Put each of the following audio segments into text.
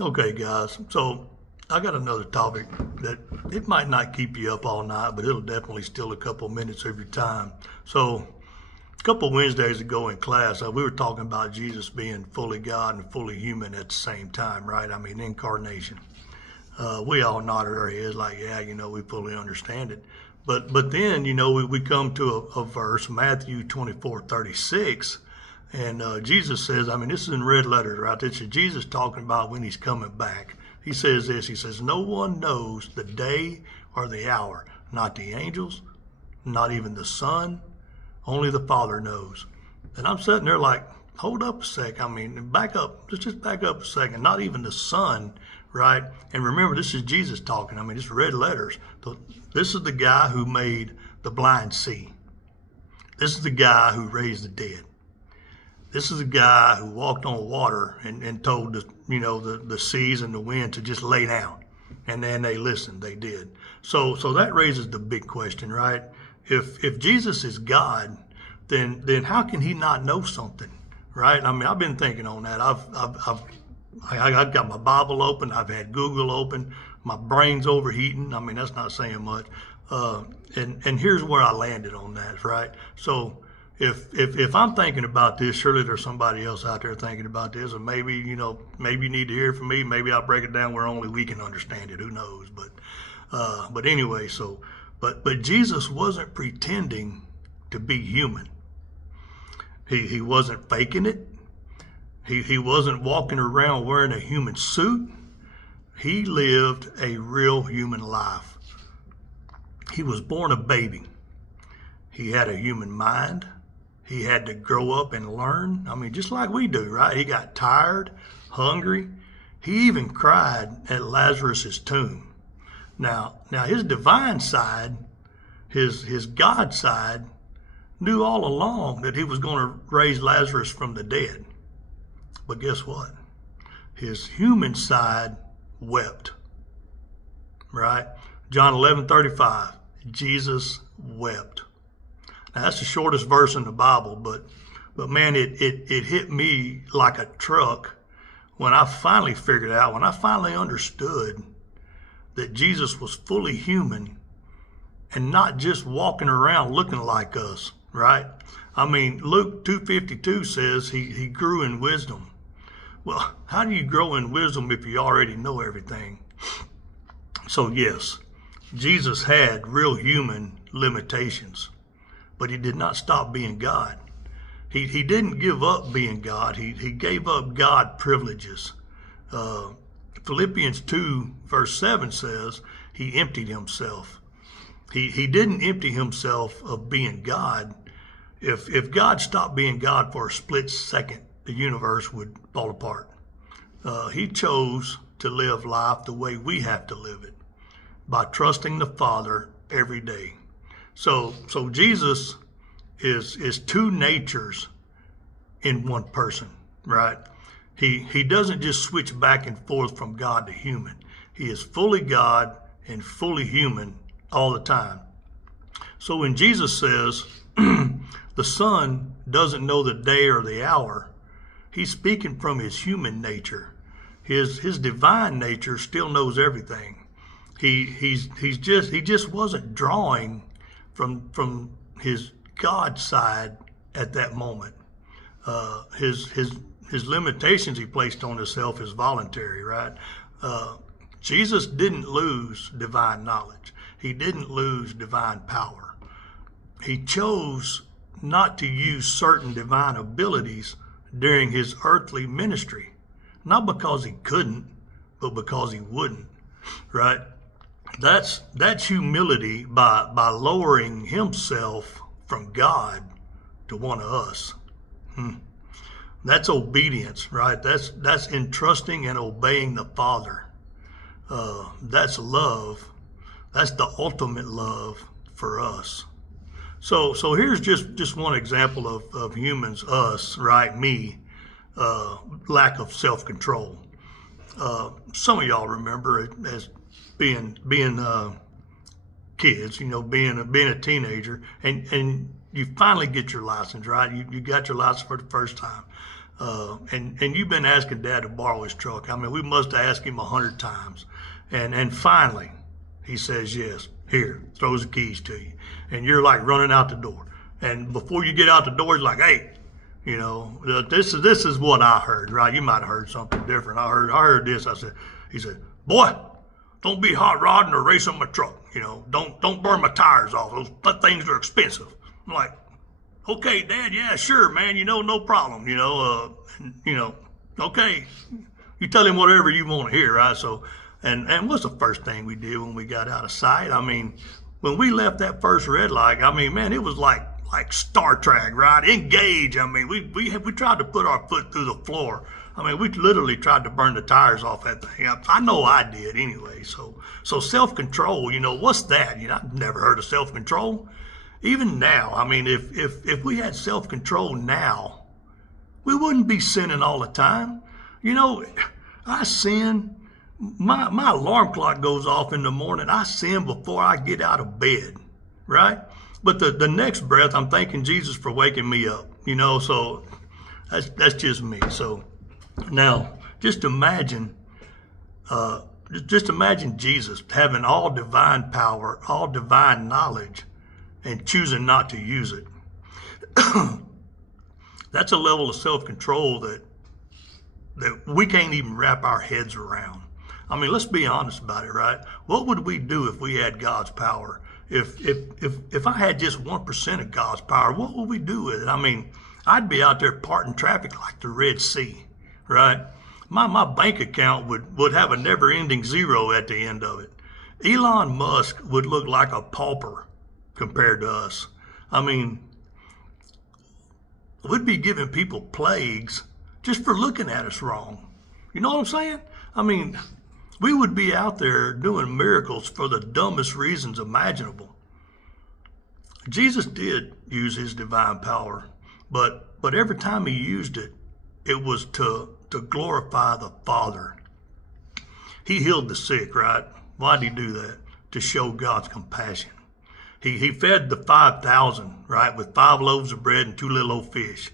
Okay, guys. So I got another topic that it might not keep you up all night, but it'll definitely steal a couple minutes of your time. So a couple Wednesdays ago in class, we were talking about Jesus being fully God and fully human at the same time, right? I mean, incarnation. We all nodded our heads like, yeah, we fully understand it. But then, we come to a verse, Matthew 24:36, and Jesus says, I mean, this is in red letters, right? This is Jesus talking about when he's coming back. He says this, he says, no one knows the day or the hour, not the angels, not even the Son, only the Father knows. And I'm sitting there like, hold up a sec. I mean, back up. Let's just back up a second. Not even the Son, right? And remember, this is Jesus talking. I mean, it's red letters. This is the guy who made the blind see. This is the guy who raised the dead. This is a guy who walked on water and told the seas and the wind to just lay down. And then they listened, they did. So that raises the big question, right? If Jesus is God, then how can he not know something, right? I mean, I've been thinking on that. I've got my Bible open, I've had Google open, my brain's overheating. I mean, that's not saying much. And here's where I landed on that, right? So if I'm thinking about this, surely there's somebody else out there thinking about this, and maybe you need to hear from me. Maybe I'll break it down where only we can understand it. Who knows? But anyway, but Jesus wasn't pretending to be human. He wasn't faking it. He wasn't walking around wearing a human suit. He lived a real human life. He was born a baby. He had a human mind. He had to grow up and learn. I mean, just like we do, right? He got tired, hungry. He even cried at Lazarus' tomb. Now his divine side, his God side, knew all along that he was going to raise Lazarus from the dead. But guess what? His human side wept, right? John 11:35, Jesus wept. Now that's the shortest verse in the Bible, but man, it hit me like a truck when I finally figured out, when I finally understood that Jesus was fully human and not just walking around looking like us, right? I mean, Luke 2:52 says he grew in wisdom. Well, how do you grow in wisdom if you already know everything? So yes, Jesus had real human limitations, but he did not stop being God. He didn't give up being God. He gave up God privileges. Philippians 2 verse 7 says he emptied himself. He didn't empty himself of being God. If God stopped being God for a split second, the universe would fall apart. He chose to live life the way we have to live it, by trusting the Father every day. So Jesus is two natures in one person, right? He doesn't just switch back and forth from God to human. He is fully God and fully human all the time. So when Jesus says the Son doesn't know the day or the hour, he's speaking from his human nature. His divine nature still knows everything. He just wasn't drawing from his God side at that moment. His limitations he placed on himself is voluntary, right? Jesus didn't lose divine knowledge. He didn't lose divine power. He chose not to use certain divine abilities during his earthly ministry, not because he couldn't, but because he wouldn't, right? That's humility by lowering himself from God to one of us. That's obedience, right? That's entrusting and obeying the Father. That's love. That's the ultimate love for us. So here's just one example of humans, us, right? Me, lack of self-control. Some of y'all remember it as being kids, being a teenager, and you finally get your license, right? You got your license for the first time. And you've been asking Dad to borrow his truck. I mean, we must have asked him 100 times. And finally, he says yes. Here, throws the keys to you. And you're like running out the door. And before you get out the door, he's like, hey, you know, this is what I heard, right? You might have heard something different. I heard this. He said, boy, don't be hot rodding or racing my truck. You know, don't burn my tires off. Those things are expensive. I'm like, okay, Dad, yeah, sure, man. You know, no problem. Okay. You tell him whatever you want to hear, right? So, and what's the first thing we did when we got out of sight? I mean, when we left that first red light, I mean, man, it was like Star Trek, right? Engage. I mean, we tried to put our foot through the floor. I mean, we literally tried to burn the tires off that thing. I know I did anyway. So self-control, you know, what's that? You know, I've never heard of self-control. Even now, I mean, if we had self-control now, we wouldn't be sinning all the time. You know, I sin. My alarm clock goes off in the morning. I sin before I get out of bed, right? But the next breath, I'm thanking Jesus for waking me up, you know, so that's just me. So now, just imagine Jesus having all divine power, all divine knowledge, and choosing not to use it. That's a level of self-control that we can't even wrap our heads around. I mean, let's be honest about it, right? What would we do if we had God's power? If I had just 1% of God's power, what would we do with it? I mean, I'd be out there parting traffic like the Red Sea, right? My bank account would have a never-ending zero at the end of it. Elon Musk would look like a pauper compared to us. I mean, we'd be giving people plagues just for looking at us wrong. You know what I'm saying? I mean, we would be out there doing miracles for the dumbest reasons imaginable. Jesus did use his divine power, but every time he used it, it was to glorify the Father. He healed the sick, right? Why did he do that? To show God's compassion. He fed the 5,000, right, with 5 loaves of bread and 2 little old fish.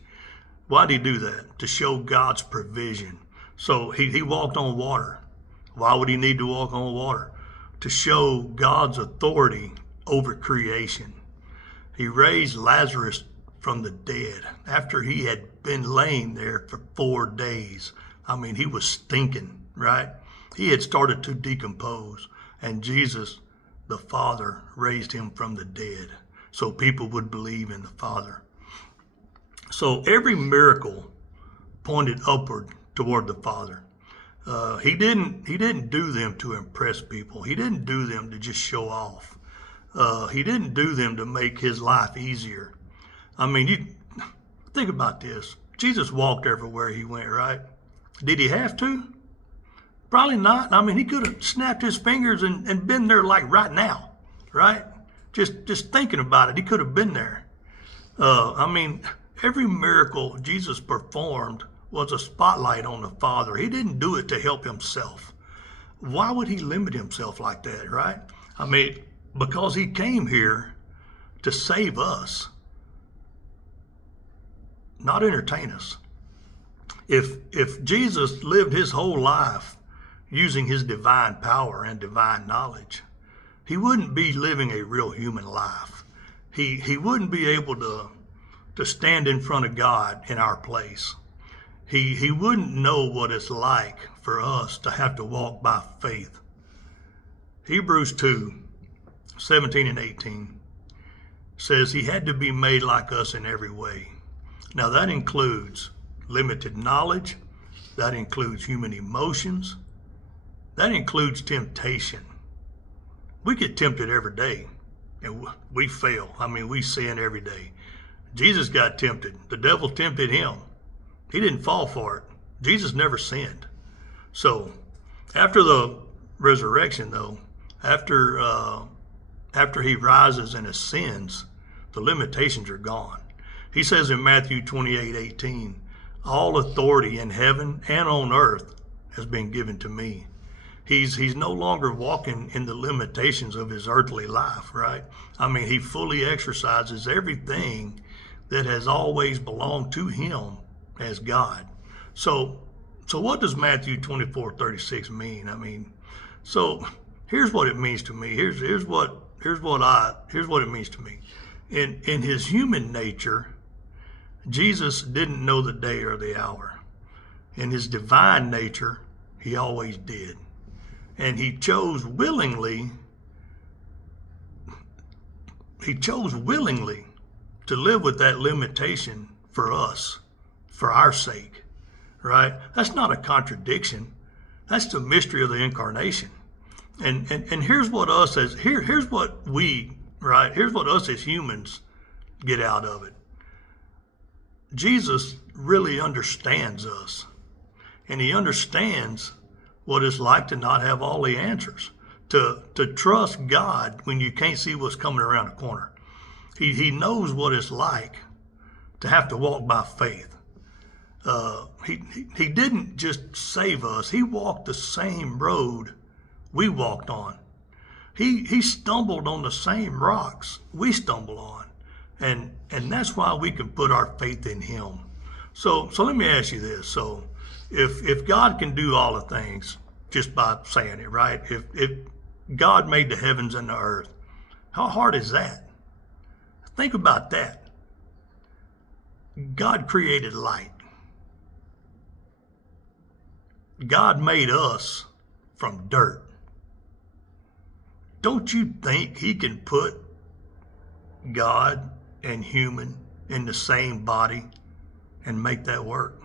Why did he do that? To show God's provision. So he walked on water. Why would he need to walk on water? To show God's authority over creation. He raised Lazarus from the dead after he had been laying there for 4 days. I mean, he was stinking, right? He had started to decompose, and Jesus, the Father, raised him from the dead so people would believe in the Father. So every miracle pointed upward toward the Father. He didn't do them to impress people. He didn't do them to just show off. He didn't do them to make his life easier. I mean, you think about this. Jesus walked everywhere he went, right? Did he have to? Probably not. I mean, he could have snapped his fingers and been there like right now, right? Just thinking about it, he could have been there. I mean, every miracle Jesus performed was a spotlight on the Father. He didn't do it to help himself. Why would he limit himself like that, right? I mean, because he came here to save us, not entertain us. If Jesus lived his whole life using his divine power and divine knowledge, he wouldn't be living a real human life. He wouldn't be able to stand in front of God in our place. He wouldn't know what it's like for us to have to walk by faith. Hebrews 2:17 and 18 says he had to be made like us in every way. Now that includes limited knowledge, that includes human emotions, that includes temptation. We get tempted every day and we fail. I mean, we sin every day. Jesus got tempted. The devil tempted him. He didn't fall for it. Jesus never sinned. So after the resurrection, though, after he rises and ascends, the limitations are gone. He says in Matthew 28:18, all authority in heaven and on earth has been given to me. He's no longer walking in the limitations of his earthly life, right? I mean, he fully exercises everything that has always belonged to him as God. So, so what does Matthew 24:36 mean? I mean, so here's what it means to me. Here's what it means to me. In his human nature, Jesus didn't know the day or the hour. In his divine nature, he always did. And he chose willingly to live with that limitation for us, for our sake, right? That's not a contradiction. That's the mystery of the incarnation. And here's what here's what we, right? Here's what us as humans get out of it. Jesus really understands us, and he understands what it's like to not have all the answers, to trust God when you can't see what's coming around the corner. He knows what it's like to have to walk by faith. He didn't just save us. He walked the same road we walked on. He stumbled on the same rocks we stumble on. And that's why we can put our faith in him. So let me ask you this. So if God can do all the things just by saying it, right? If God made the heavens and the earth, how hard is that? Think about that. God created light. God made us from dirt. Don't you think he can put God and human in the same body and make that work?